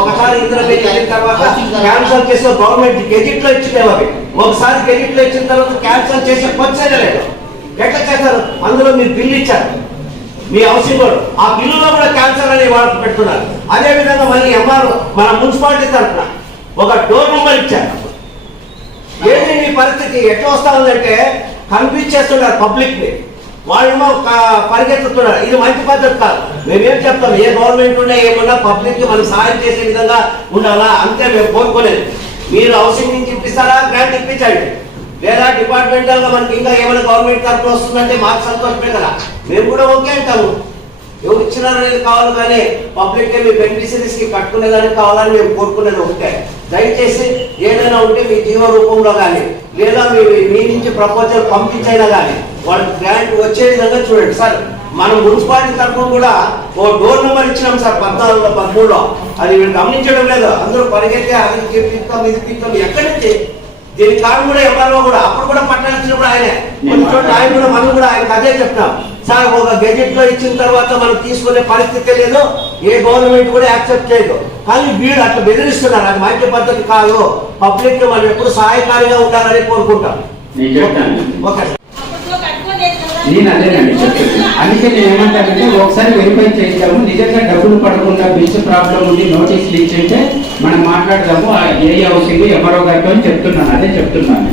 ఒకసారి తర్వాత క్యాన్సల్ చేసే గవర్నమెంట్ గెజిట్ లో ఇచ్చినవి అవి ఒకసారి గెజిట్ లో ఇచ్చిన తర్వాత క్యాన్సల్ చేసే పరిస్థితి లేదు. ఎట్లా చేస్తారు? అందులో మీరు బిల్లు ఇచ్చారు, మీ హౌసింగ్ బోర్డు ఆ బిల్లులో కూడా క్యాన్సల్ అనే వాళ్ళు పెడుతున్నారు. అదే విధంగా మళ్ళీ ఎంఆర్ఓ మన మున్సిపాలిటీ తరఫున ఒక డోర్ నెంబర్ ఇచ్చారు. ఏంటి మీ పరిస్థితి ఎట్లా వస్తా ఉందంటే కనిపించేస్తున్నారు పబ్లిక్ ని, వాళ్ళేమో పరిగెత్తుతున్నారు. ఇది మంచి పద్ధతి కాదు. మేమేం చెప్తాం, ఏ గవర్నమెంట్ ఉన్నా ఏమన్నా పబ్లిక్ కి మనం సహాయం చేసే విధంగా ఉండాలా, అంతే మేము కోరుకోలేదు. మీరు హౌసింగ్ నుంచి ఇప్పిస్తారా, గ్రాంట్ ఇప్పించండి, లేదా డిపార్ట్మెంటల్ గా మనకి ఇంకా ఏమైనా గవర్నమెంట్ తరఫున వస్తుందంటే మాకు సంతోషమే కదా, మేము కూడా ఓకే అంటాము. ఎవరు ఇచ్చినారనేది కావాలి కానీ పబ్లిక్ మీ బెనిఫిషరీస్ కి కట్టుకునేదానికి కావాలని మేము కోరుకునేది ఒకటే. దయచేసి ఏదైనా ఉంటే మీ జీవో రూపంలో కానీ లేదా మీ నుంచి ప్రపోజల్ పంపించైనా కానీ వాళ్ళకి గ్రాంట్ వచ్చే విధంగా చూడండి సార్. మనం మున్సిపాలిటీ తరఫున కూడా ఓ డోర్ నెంబర్ ఇచ్చినాం సార్ 14లో 13లో. అది వీళ్ళు గమనించడం లేదు, అందరూ పరిగెత్తే అది పిస్తాం ఇది పిస్తాం. ఎక్కడి నుంచి దీనికి కారణం కూడా ఎంఆర్ఓ కూడా అప్పుడు కూడా పట్టాలు ఇచ్చినప్పుడు ఆయనే కొన్ని చోట్ల ఆయన కూడా మనం కూడా ఆయనకు అదే చెప్తాం సార్. ఒక గెజెట్ లో ఇచ్చిన తర్వాత మనం తీసుకునే పరిస్థితి లేదు, ఏ గవర్నమెంట్ కూడా యాక్సెప్ట్ చేయదు. కానీ వీళ్ళు అట్లా బెదిరిస్తున్నారు, అది మంచి పద్ధతి కాదు. పబ్లిక్ కి మనం ఎప్పుడు సహాయకారిగా ఉండాలని కోరుకుంటాం. నేను అదేనండి చెప్తాను. అందుకే నేను ఏమంటానంటే ఒకసారి వెరిఫై చేద్దాము, నిజంగా డబ్బులు పడకుండా బిల్స్ ప్రాబ్లం ఉండి నోటీసులు ఇచ్చింటే మనం మాట్లాడదాము. ఏ హౌసింగ్ ఎంఆర్ఓ గారితో అని చెప్తున్నాను, అదే చెప్తున్నాను.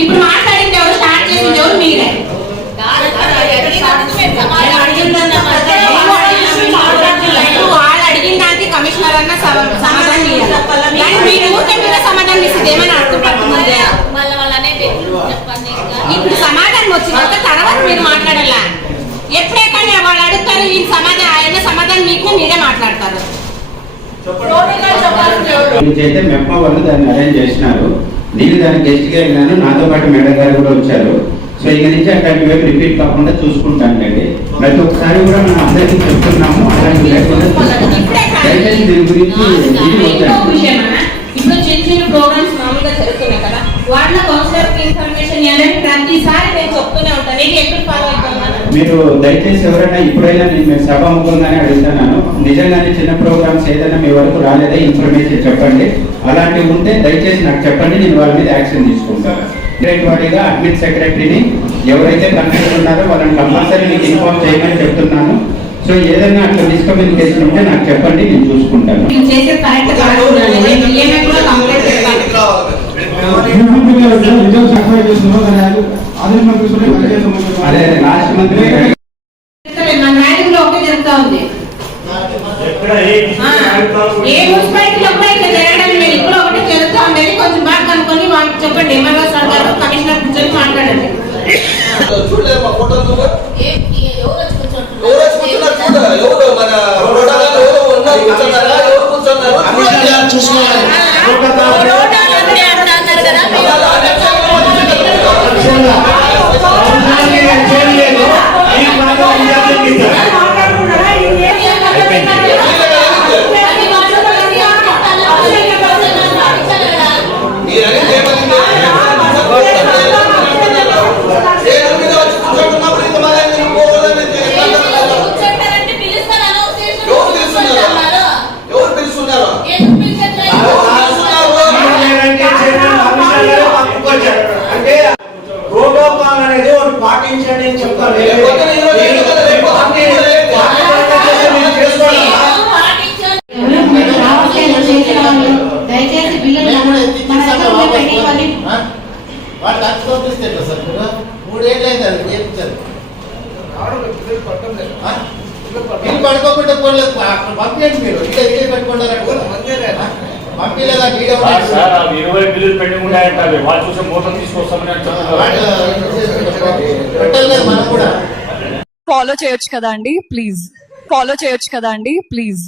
ఇప్పుడు మాట్లాడింది ఎవరు, స్టార్ట్ చేసింది ఎవరు? మీరే. వాళ్ళు అడిగిన దానికి కమిషనర్ అన్న సమాధానం ఇవ్వాలి. మీరు సమాధానం ఇస్తుంది ఏమైనా అర్థం పడుతుంది. ఇప్పుడు సమాధానం వచ్చిన తర్వాత మీరు మాట్లాడాలా. ఎప్పుడే కానీ వాళ్ళు అడుగుతారు ఈ సమాధానం, ఆయన సమాధానం మీకు మీరే మాట్లాడతారు. మెప్ప వాళ్ళు దాన్ని అరేంజ్ చేసినారు. నేను దానికి గెస్ట్ గా వెళ్ళాను, నాతో పాటు మేడం గారు కూడా వచ్చారు. సో ఇక నుంచి అట్లాంటివి రిపీట్ కాకుండా చూసుకుంటానండి. ప్రతి ఒక్కసారి కూడా మనం అందరికీ చెప్తున్నాము, అలాంటి లేకుండా దయచేసి దీని గురించి ఇది వద్దండి. ఇప్పుడు చిన్న చిన్న ప్రోగ్రామ్స్ మామూలుగా జరుగుతున్నాయి కదా, వాటిలో కౌన్సిలర్ ఇన్ఫర్మేషన్ ఇవ్వాలని ప్రతిసారి నేను చెప్తూనే ఉంటాను. నీకు ఎప్పుడు ఫాలో అవుతున్నాను? మీరు దయచేసి ఎవరైనా ఇప్పుడైనా నేను సభాముఖంగానే అడుగుతున్నాను, నిజంగానే చిన్న ప్రోగ్రామ్స్ ఏదైనా మీ వరకు రాలేదా ఇన్ఫర్మేషన్ చెప్పండి. అలాంటివి ఉంటే దయచేసి నాకు చెప్పండి, నేను వాళ్ళ మీద యాక్షన్ తీసుకుంటాను. డైరెక్ట్ వారీగా అడ్మిన్ సెక్రటరీని ఎవరైతే కన్సర్న్ ఉన్నారో వాళ్ళని కంపల్సరీ మీకు ఇన్ఫార్మ్ చేయమని చెప్తున్నాను. సో ఏదైనా అట్లా మిస్కమ్యూనికేషన్ ఉంటే నాకు చెప్పండి, నేను చూసుకుంటాను. నేను చేసే కరెక్ట్ కాదు, నేను ఈఎంఐ కూడా కంప్లైంట్ చేస్తాను. అదే లాస్ట్ మంత్ మన మ్యారేజ్లో ఒకటి జరుగుతా ఉంది. ఏ మున్సిపాలిటీలో కూడా ఇట్లా జరగడం లేదు, ఇక్కడ ఒకటి జరుగుతూ ఉండేది. కొంచెం బాగా కనుక్కొని వాళ్ళకి చెప్పండి, ఎంఆర్ఓ సార్ గారు కమిషనర్ కూర్చొని మాట్లాడండి. చూడలేదు మా ఫోటోలు ఎవరు ఎవరు మన ఫోటోలు ఎవరు ఉన్నారు కూర్చున్నారా ఎవరు కూర్చున్నారు ప్రోటోకాల్ అనేది ఒకటి పాటించండి అని చెప్తాను. దయచేసి బిల్లు వాడు ఖర్చు పంపిస్తే సార్ మీరు 3 ఏళ్ళు అయింది అది చేయించారు. మీరు పడుకోకుండా పోలేదు, పంపించండి. మీరు ఇంకా ఇదే పెట్టుకుంటారు పంపించలేదా? 20 బిల్లులు పెండింగ్ ఉన్నాయంటే వాళ్ళు చూసే మోసం తీసుకొస్తామని పెట్టాలి కదా మనం కూడా. ఫాలో చేయొచ్చు కదా అండి ప్లీజ్, ఫాలో చేయొచ్చు కదా అండి ప్లీజ్.